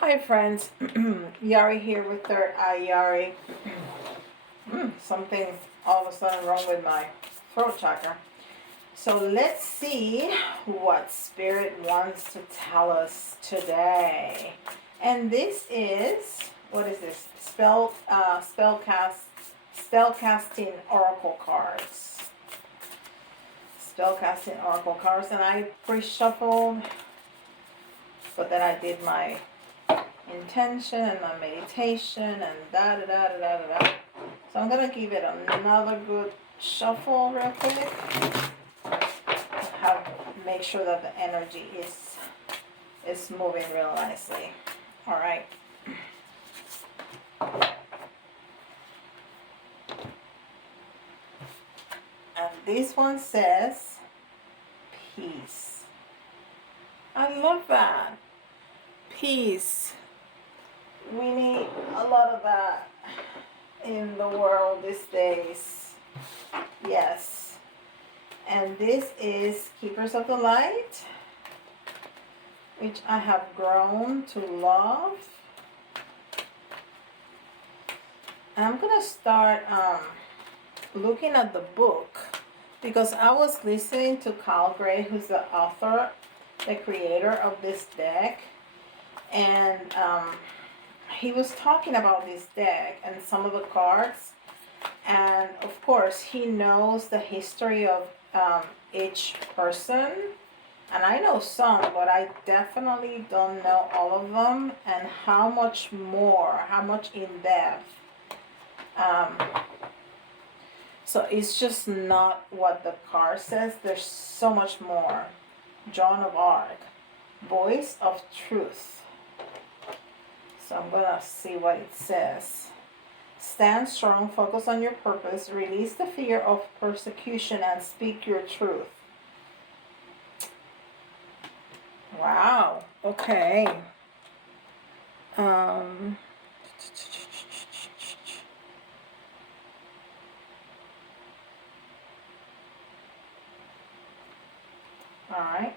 Hi friends, Yari here with Third Eye Yari. Something all of a sudden wrong with my throat chakra. So let's see what Spirit wants to tell us today. And this is, what is this? Spellcasting Oracle cards. Spellcasting Oracle cards, and I pre-shuffled, but then I did my intention and my meditation and da da da da da da. So I'm gonna give it another good shuffle real quick. Make sure that the energy is moving real nicely. All right. And this one says peace. I love that. Peace. We need a lot of that in the world these days. Yes. And this is Keepers of the Light, which I have grown to love. And I'm going to start looking at the book because I was listening to Carl Gray, who's the author, the creator of this deck. And he was talking about this deck and some of the cards, and of course he knows the history of each person, and I know some, but I definitely don't know all of them, and how much in depth. So it's just not what the card says. There's so much more. Joan of Arc, voice of truth. So I'm going to see what it says. Stand strong, focus on your purpose, release the fear of persecution, and speak your truth. Wow. Okay. All right.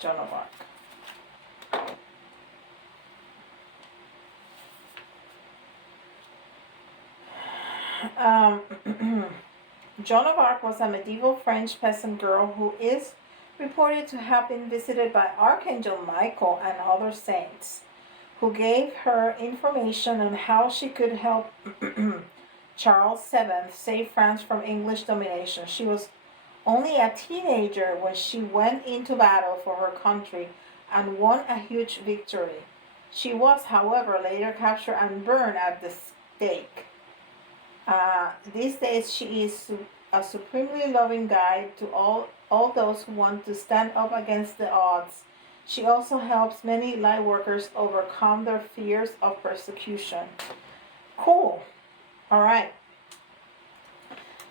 Joan of Arc. Joan of Arc was a medieval French peasant girl who is reported to have been visited by Archangel Michael and other saints, who gave her information on how she could help Charles VII save France from English domination. She was only a teenager when she went into battle for her country and won a huge victory. She was, however, later captured and burned at the stake. These days, she is a supremely loving guide to all those who want to stand up against the odds. She also helps many light workers overcome their fears of persecution. Cool. All right.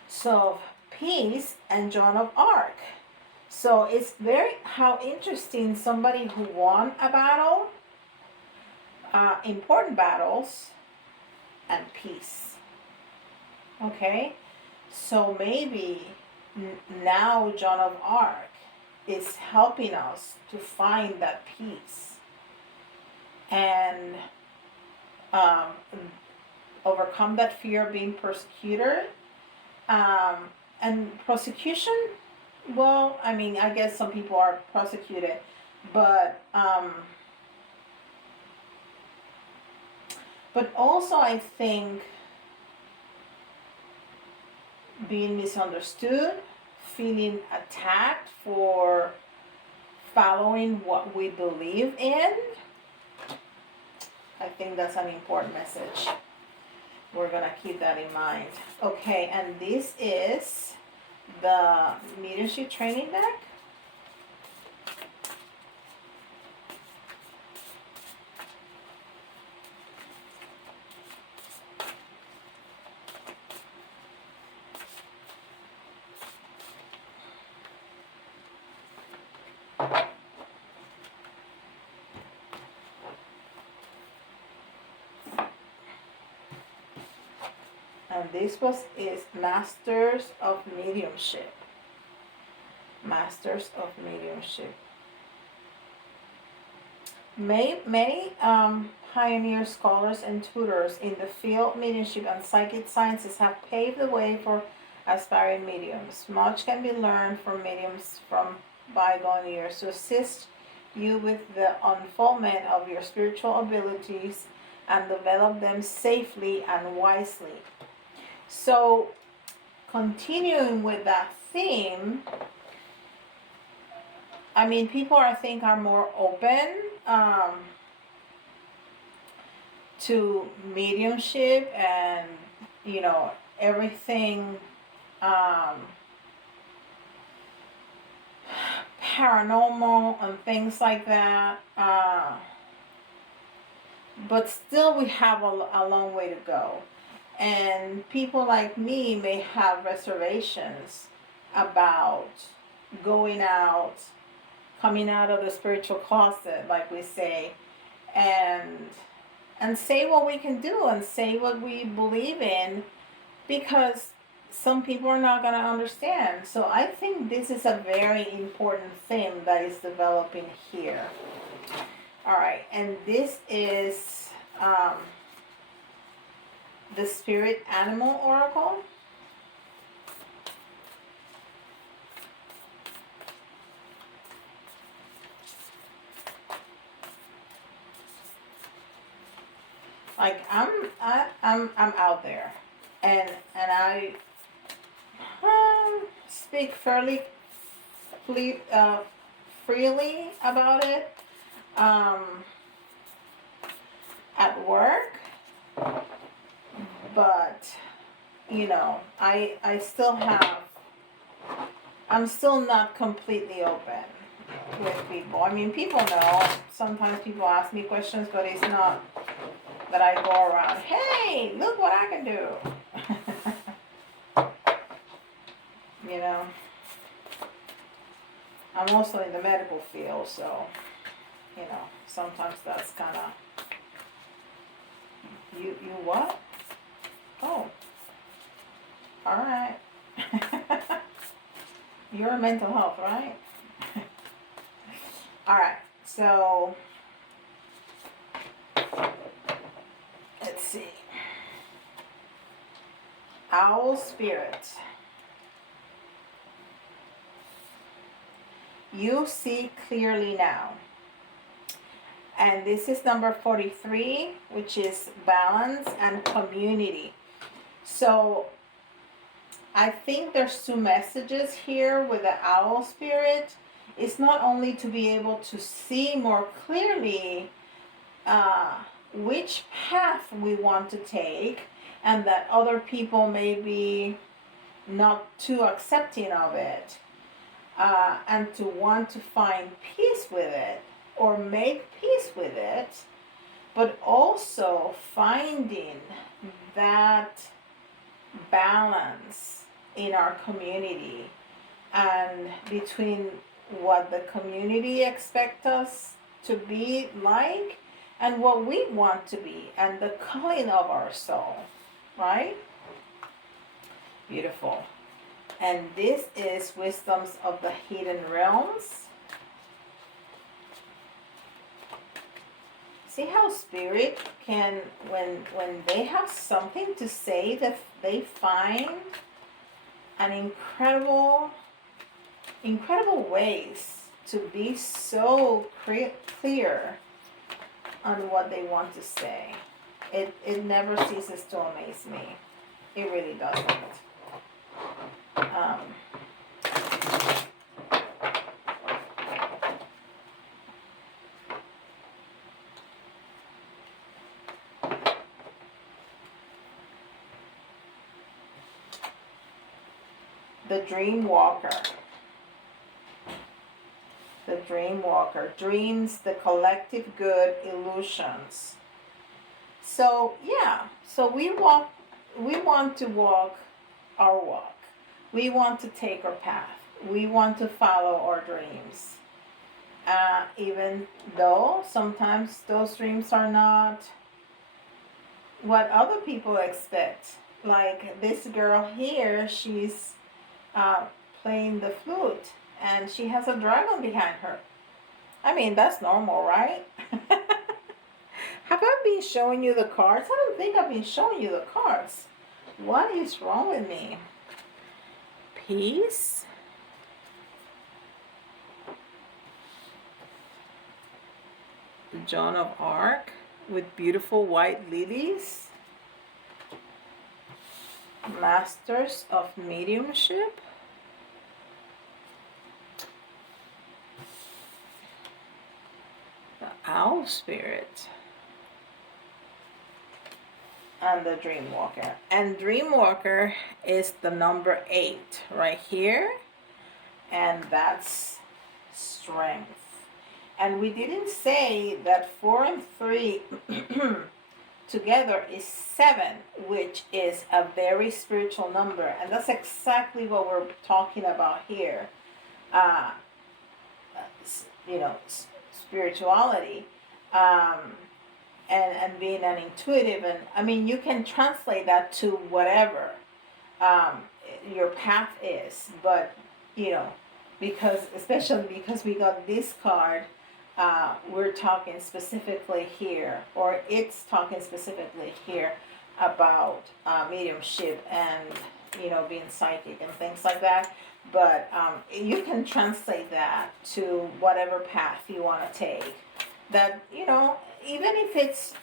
So, peace and Joan of Arc. So it's how interesting somebody who won a battle, important battles, and peace. Okay, so maybe now Joan of Arc is helping us to find that peace and overcome that fear of being persecuted. And prosecution, well, I mean, I guess some people are prosecuted, but also I think being misunderstood, feeling attacked for following what we believe in, I think that's an important message. We're going to keep that in mind. Okay, and this is the Mediumship training deck. And this is Masters of Mediumship. Masters of Mediumship. Many pioneer scholars and tutors in the field of mediumship and psychic sciences have paved the way for aspiring mediums. Much can be learned from mediums from bygone years to assist you with the unfoldment of your spiritual abilities and develop them safely and wisely. So, continuing with that theme, I mean, people I think are more open to mediumship and, you know, everything paranormal and things like that. But still, we have a long way to go. And people like me may have reservations about going out, coming out of the spiritual closet, like we say, and say what we can do and say what we believe in, because some people are not going to understand. So I think this is a very important theme that is developing here. All right, and this is the Spirit Animal Oracle. Like I'm out there, and I speak fairly freely about it at work, but you know, I'm still not completely open with people. I mean, people know. Sometimes people ask me questions, but it's not that I go around, hey, look what I can do. You know, I'm also in the medical field, so, you know, sometimes that's kind of, you what? Oh, all right. You're mental health, right? All right, so let's see. Owl Spirit. You see clearly now. And this is number 43, which is balance and community. So I think there's two messages here with the owl spirit. It's not only to be able to see more clearly which path we want to take, and that other people may be not too accepting of it, and to want to find peace with it or make peace with it, but also finding that balance in our community and between what the community expects us to be like and what we want to be, and the calling of our soul, right? Beautiful. And this is Wisdoms of the Hidden Realms. See how spirit can, when they have something to say, that they find an incredible ways to be so clear on what they want to say. It never ceases to amaze me. It really doesn't. The Dream Walker. The Dream Walker. Dreams, the collective good, illusions. So, yeah. So we want to walk our walk. We want to take our path. We want to follow our dreams. Even though sometimes those dreams are not what other people expect like this girl here, she's uh, playing the flute and she has a dragon behind her. I mean, that's normal, right? Have I been showing you the cards? I don't think I've been showing you the cards. What is wrong with me? Peace. The Joan of Arc with beautiful white lilies. Masters of Mediumship. The Owl Spirit. And the Dreamwalker. And Dreamwalker is the number 8 right here. And that's strength. And we didn't say that 4 and 3 together is 7, which is a very spiritual number. And that's exactly what we're talking about here. You know, spirituality. And being an intuitive, and I mean, you can translate that to whatever your path is, but you know, because especially because we got this card, we're talking specifically here, or it's talking specifically here about mediumship and you know, being psychic and things like that. But you can translate that to whatever path you want to take. That, you know, even if it's,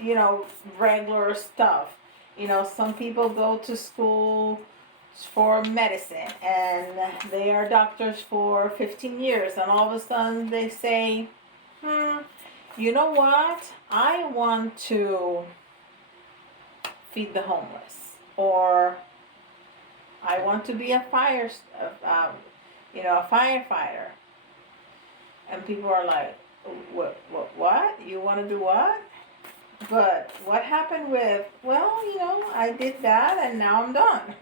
you know, regular stuff, you know, some people go to school for medicine and they are doctors for 15 years and all of a sudden they say, you know what, I want to feed the homeless, or I want to be a firefighter. And people are like, what? You want to do what? But what happened with, well, you know, I did that and now I'm done.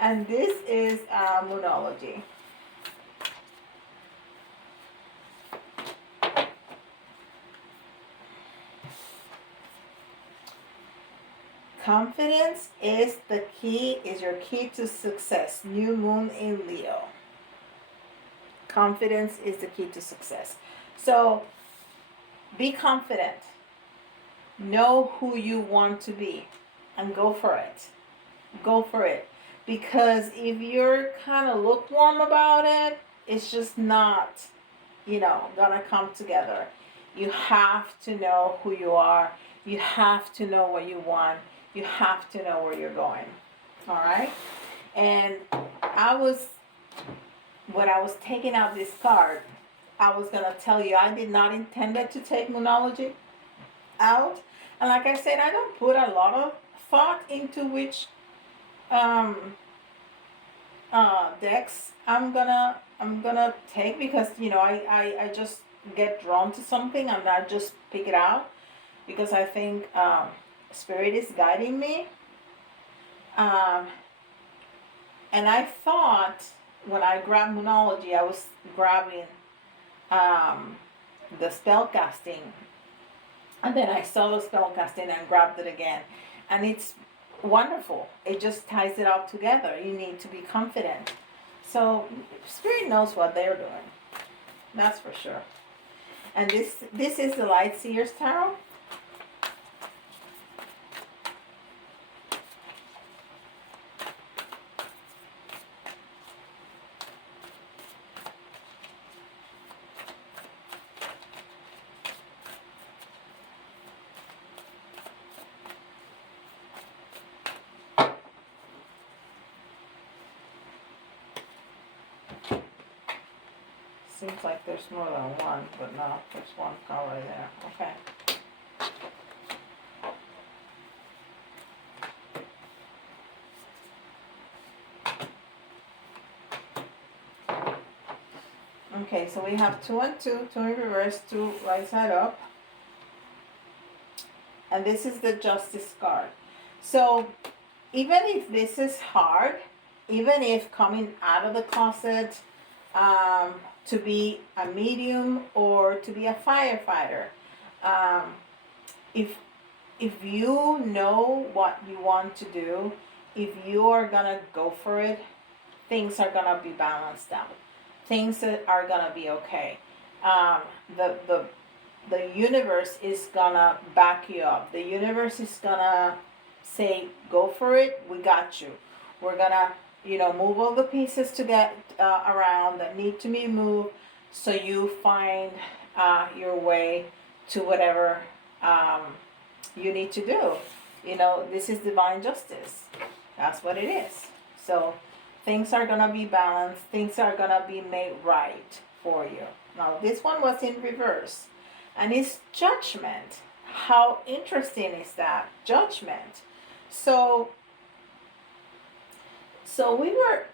And this is Moonology. Confidence is the key, is your key to success. New moon in Leo. Confidence is the key to success. So be confident. Know who you want to be and go for it. Go for it. Because if you're kind of lukewarm about it, it's just not, you know, gonna come together. You have to know who you are. You have to know what you want. You have to know where you're going. All right? And when I was taking out this card, I was going to tell you I did not intend to take Moonology out. And like I said, I don't put a lot of thought into which decks I'm gonna take, because you know I just get drawn to something and I just pick it out because I think Spirit is guiding me. And I thought when I grabbed Moonology, I was grabbing the spellcasting, and then I saw the spellcasting and grabbed it again, and it's wonderful. It just ties it all together. You need to be confident. So Spirit knows what they're doing. That's for sure. And this is the Light Seers Tarot. Seems like there's more than one, but no, there's one card right there. Okay. Okay, so we have 2 and 2, 2 in reverse, 2 right side up. And this is the Justice card. So even if this is hard, even if coming out of the closet, to be a medium or to be a firefighter, if if you know what you want to do, if you are gonna go for it, things are gonna be balanced out. Things are gonna be okay. Um, the the the universe is gonna back you up. The universe is gonna say, "Go for it. We got you. We're gonna, move all the pieces to get around that need to be moved, so you find your way to whatever um, you need to do." This is divine justice. That's what it is. So things are gonna be balanced. Things are gonna be made right for you. Now this one was in reverse, and it's judgment. How interesting is that? Judgment. So we were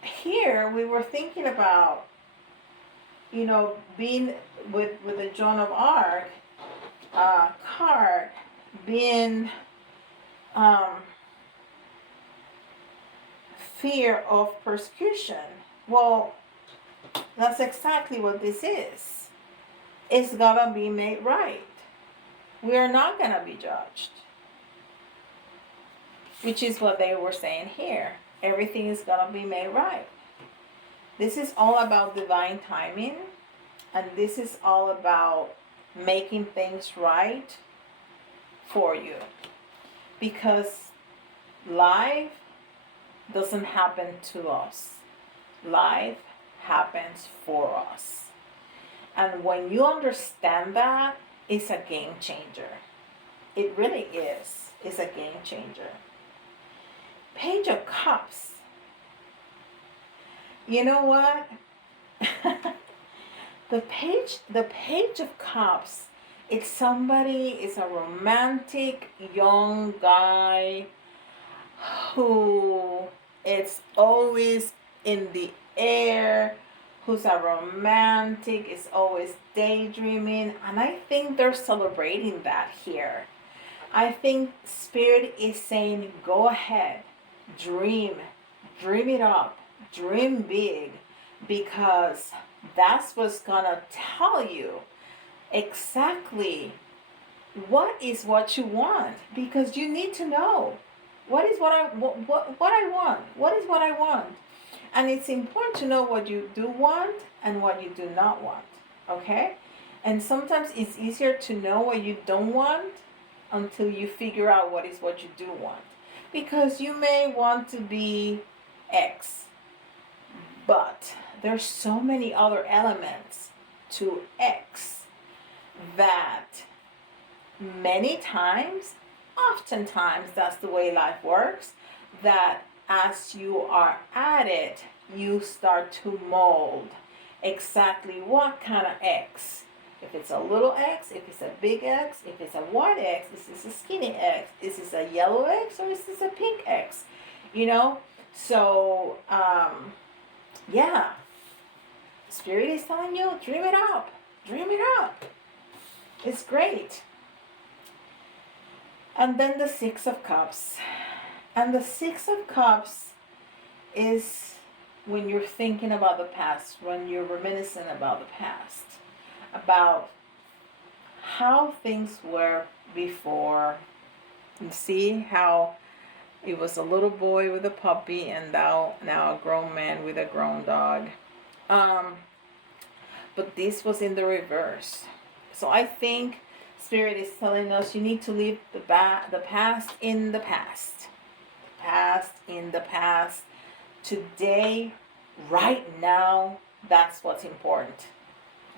here. We were thinking about, being with the Joan of Arc card, being fear of persecution. Well, that's exactly what this is. It's gonna be made right. We are not gonna be judged, which is what they were saying here. Everything is gonna be made right. This is all about divine timing, and this is all about making things right for you, because life doesn't happen to us. Life happens for us. And when you understand that, it's a game changer. It really is. It's a game changer. Page of Cups. You know what? the page of Cups, it's a romantic young guy who is always in the air, who's a romantic, is always daydreaming, and I think they're celebrating that here. I think Spirit is saying, go ahead, dream it up, dream big, because that's what's gonna tell you exactly what is what you want, because you need to know what is what I want. What is what I want? And it's important to know what you do want and what you do not want. Okay? And sometimes it's easier to know what you don't want until you figure out what is what you do want. Because you may want to be X, but there's so many other elements to X that many times, oftentimes, that's the way life works, that as you are at it, you start to mold exactly what kind of X. If it's a little X, if it's a big X, if it's a white X, is this a skinny X, is this a yellow X, or is this a pink X? So, yeah. Spirit is telling you, dream it up. Dream it up. It's great. And then the Six of Cups. And the Six of Cups is when you're thinking about the past, when you're reminiscing about the past, about how things were before. You see how it was a little boy with a puppy, and now a grown man with a grown dog. But this was in the reverse. So I think Spirit is telling us you need to leave the past in the past. The past in the past. Today, right now, that's what's important.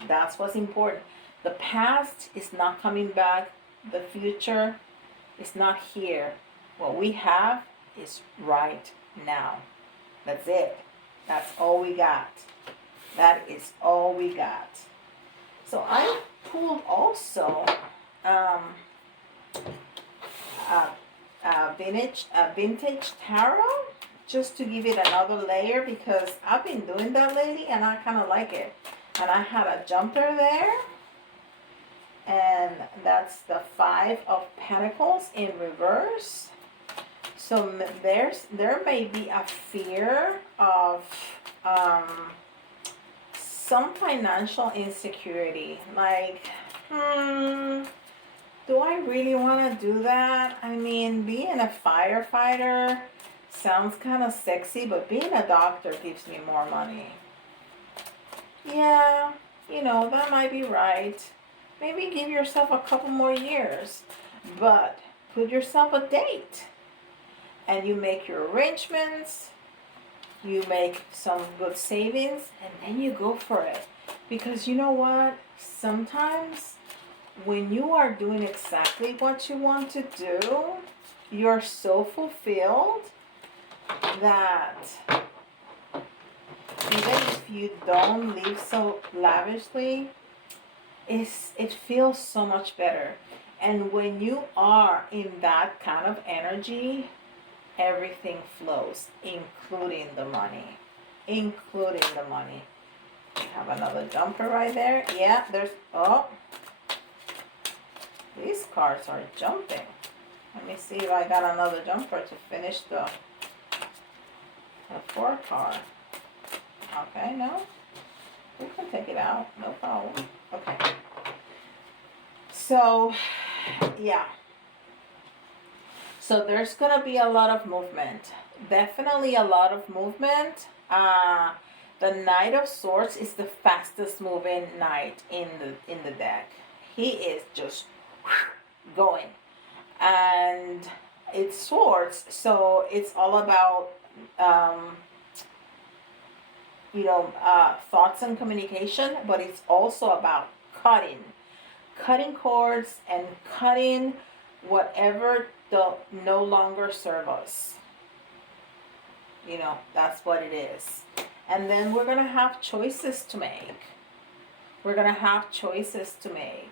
That's what's important. The past is not coming back. The future is not here. What we have is right now. That's it. That's all we got. That is all we got. So I pulled also vintage tarot, just to give it another layer, because I've been doing that lately and I kind of like it. And I had a jumper there, and that's the Five of Pentacles in reverse. So there may be a fear of some financial insecurity, like Do I really want to do that? I mean, being a firefighter sounds kind of sexy, but being a doctor gives me more money. Yeah, that might be right. Maybe give yourself a couple more years, but put yourself a date and you make your arrangements, you make some good savings, and then you go for it. Because you know what? Sometimes when you are doing exactly what you want to do, you're so fulfilled that even if you don't live so lavishly, it feels so much better. And when you are in that kind of energy, everything flows, including the money. Including the money. Have another jumper right there. Yeah, oh, these cards are jumping. Let me see if I got another jumper to finish the 4 card. Okay, no. We can take it out, no problem. Okay. So, yeah. So there's gonna be a lot of movement. Definitely a lot of movement. The Knight of Swords is the fastest moving knight in the deck. He is just going, and it's swords, so it's all about thoughts and communication, but it's also about cutting cords and cutting whatever no longer serve us. That's what it is. And then we're gonna have choices to make. We're gonna have choices to make,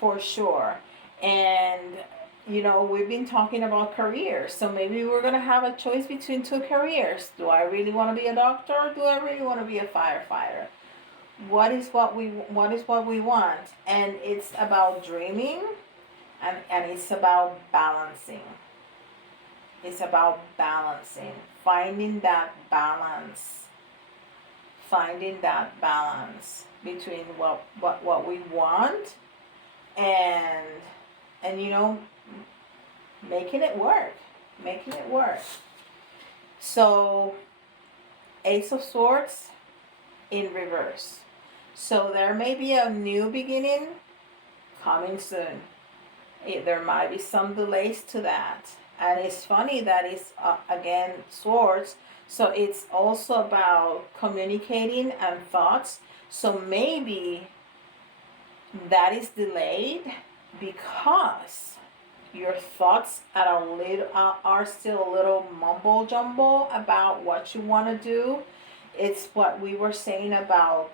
for sure. And we've been talking about careers, so maybe we're gonna have a choice between 2 careers. Do I really want to be a doctor, or do I really want to be a firefighter? What is what we want? And it's about dreaming, and it's about balancing. It's about balancing, finding that balance between what we want and making it work. So, Ace of Swords in reverse. So there may be a new beginning coming soon. There might be some delays to that. And it's funny that it's, again, swords. So it's also about communicating and thoughts. So maybe that is delayed because your thoughts are still a little mumble jumble about what you want to do. It's what we were saying about,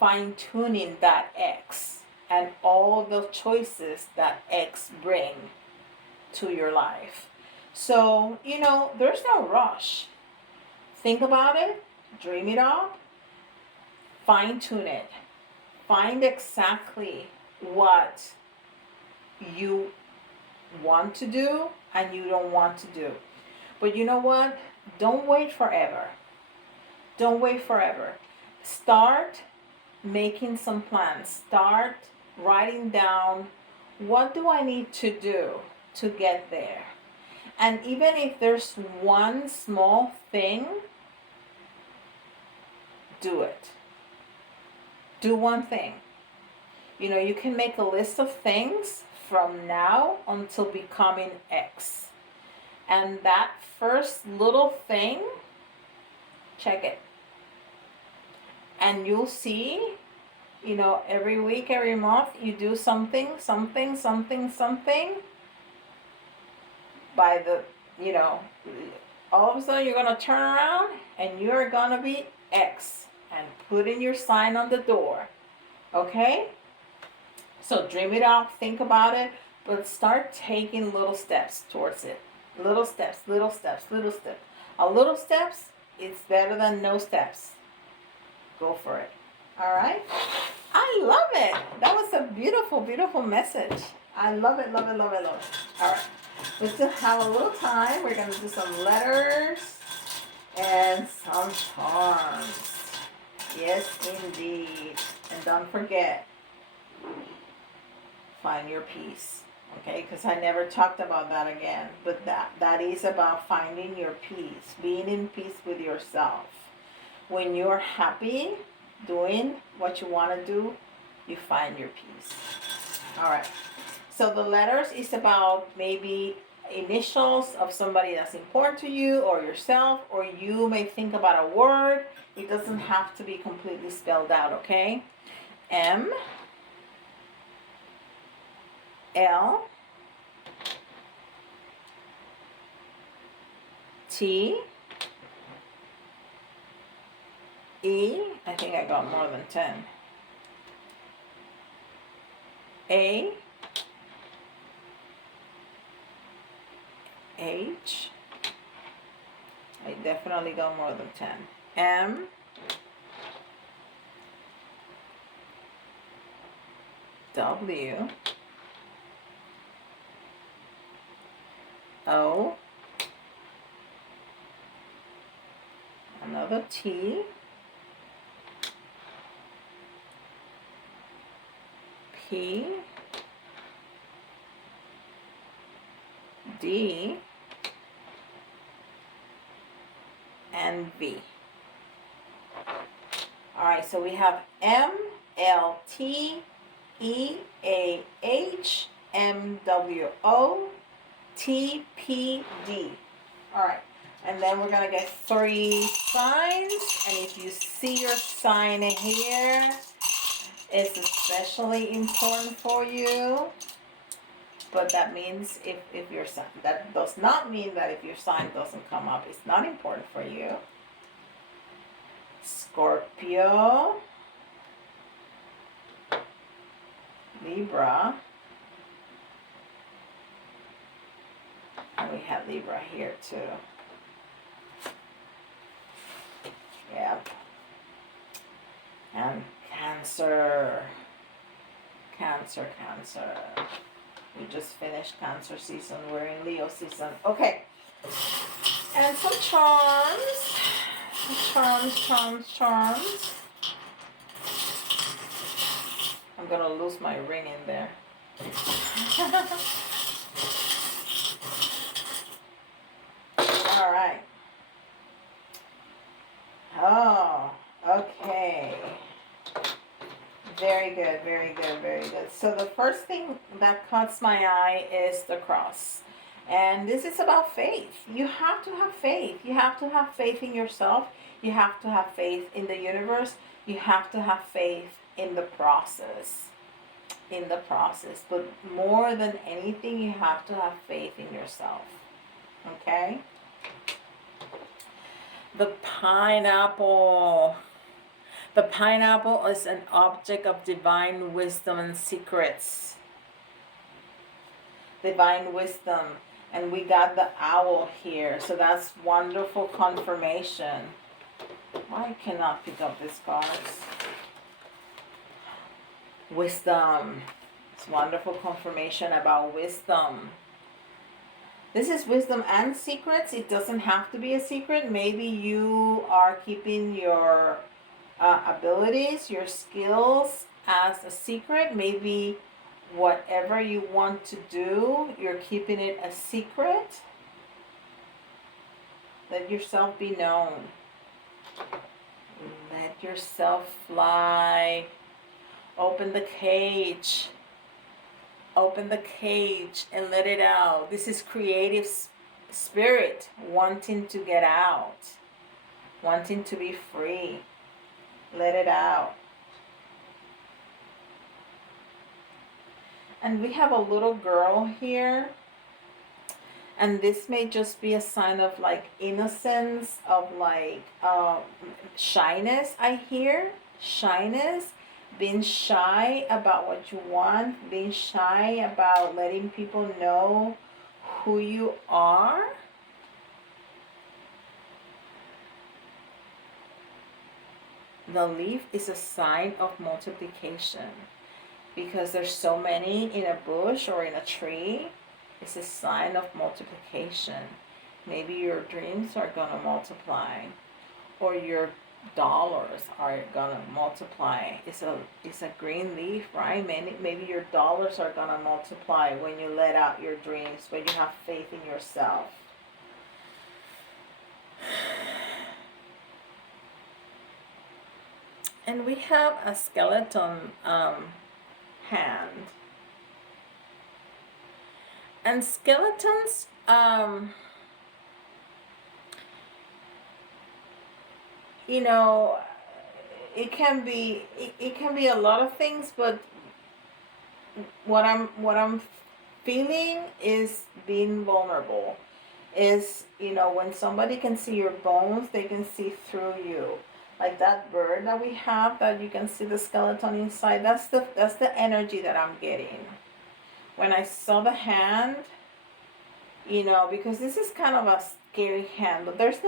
fine tuning that X and all the choices that X bring to your life. So, there's no rush. Think about it, dream it up, fine tune it. Find exactly what you want to do and you don't want to do. But you know what? Don't wait forever. Start making some plans. Start writing down, what do I need to do to get there? And even if there's one small thing, do it. Do one thing. You can make a list of things from now until becoming X. And that first little thing, check it. And you'll see, every week, every month, you do something. By all of a sudden you're going to turn around and you're going to be X and put in your sign on the door. Okay? So dream it out, think about it, but start taking little steps towards it. Little steps. A little steps is better than no steps. Go for it. All right? I love it. That was a beautiful, beautiful message. I love it. All right. We still have a little time. We're going to do some letters and some charms. Yes, indeed. And don't forget, Find your peace. Okay, because I never talked about that again, but that is about finding your peace, being in peace with yourself. When you're happy doing what you want to do, you find your peace. All right. So the letters is about maybe initials of somebody that's important to you or yourself, or you may think about a word. It doesn't have to be completely spelled out, okay? M, L, T, E, I think I got more than 10. A, H, I definitely got more than 10. M, W, O, another T, P, D, and V. All right, so we have M, L, T, E, A, H, M, W, O, T, P, D. All right, and then we're gonna get 3 signs, and if you see your sign here, it's especially important for you. But that means if your sign, that does not mean that if your sign doesn't come up, it's not important for you. Scorpio, Libra, and we have Libra here too. Yep. And Cancer, Cancer, Cancer. We just finished Cancer season. We're in Leo season. Okay. And some charms. Charms. I'm going to lose my ring in there. All right. Oh, okay. Very good, very good, very good. So the first thing that caught my eye is the cross. And this is about faith. You have to have faith. You have to have faith in yourself. You have to have faith in the universe. You have to have faith in the process. In the process. But more than anything, you have to have faith in yourself. Okay? The pineapple. The pineapple is an object of divine wisdom and secrets. Divine wisdom. And we got the owl here. So that's wonderful confirmation. I cannot pick up these cards. Wisdom. It's wonderful confirmation about wisdom. This is wisdom and secrets. It doesn't have to be a secret. Maybe you are keeping your abilities, your skills as a secret. Maybe whatever you want to do, you're keeping it a secret. Let yourself be known. Let yourself fly. Open the cage. Open the cage and let it out. This is creative spirit wanting to get out. Wanting to be free. Let it out. And we have a little girl here. And this may just be a sign of like innocence, of like shyness, I hear. Shyness. Being shy about what you want. Being shy about letting people know who you are. The leaf is a sign of multiplication. Because there's so many in a bush or in a tree. It's a sign of multiplication. Maybe your dreams are going to multiply. Or your dollars are gonna multiply. It's a green leaf, right? Maybe your dollars are gonna multiply when you let out your dreams, when you have faith in yourself. And we have a skeleton hand. And skeletons, you know, it can be a lot of things, but what I'm feeling is being vulnerable. Is, when somebody can see your bones, they can see through you. Like that bird that we have, that you can see the skeleton inside. That's the energy that I'm getting. When I saw the hand, because this is kind of a scary hand, but there's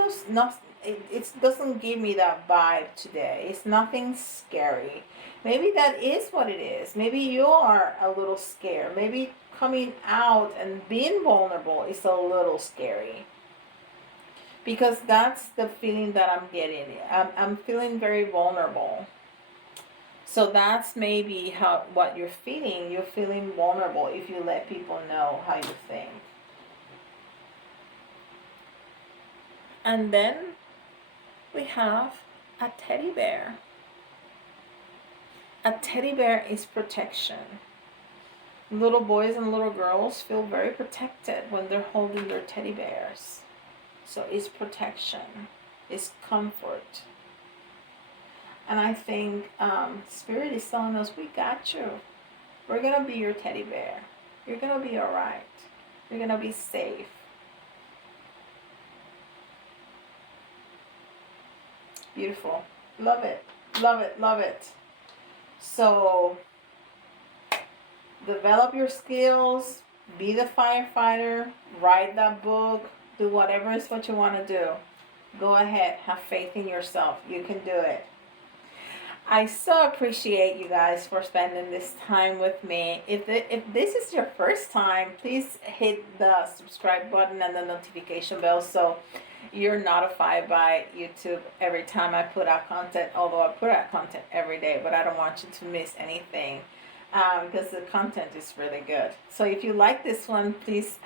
it doesn't give me that vibe today. It's nothing scary. Maybe that is what it is. Maybe you are a little scared. Maybe coming out and being vulnerable is a little scary. Because that's the feeling that I'm getting. I'm feeling very vulnerable. So that's maybe what you're feeling. You're feeling vulnerable if you let people know how you think. And then we have a teddy bear. A teddy bear is protection. Little boys and little girls feel very protected when they're holding their teddy bears. So it's protection, it's comfort. And I think Spirit is telling us, we got you. We're going to be your teddy bear. You're going to be all right. You're going to be safe. Beautiful. Love it. Love it. Love it. So develop your skills. Be the firefighter. Write that book. Do whatever is what you want to do. Go ahead. Have faith in yourself. You can do it. I so appreciate you guys for spending this time with me. If this is your first time, please hit the subscribe button and the notification bell so you're notified by YouTube every time I put out content. Although I put out content every day, but I don't want you to miss anything because the content is really good. So if you like this one, please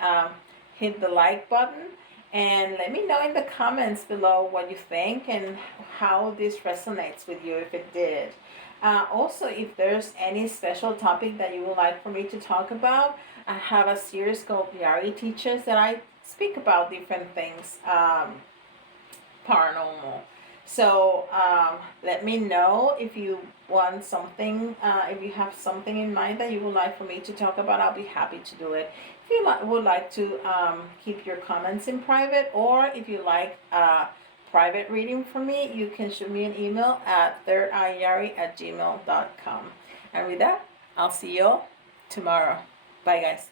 hit the like button. And let me know in the comments below what you think and how this resonates with you, if it did. Also, if there's any special topic that you would like for me to talk about, I have a series called Yari Teaches that I speak about different things paranormal. So let me know if you want something, if you have something in mind that you would like for me to talk about. I'll be happy to do it. If you would like to keep your comments in private, or if you like private reading from me, you can shoot me an email at thirdeyeyari@gmail.com. And with that, I'll see you all tomorrow. Bye, guys.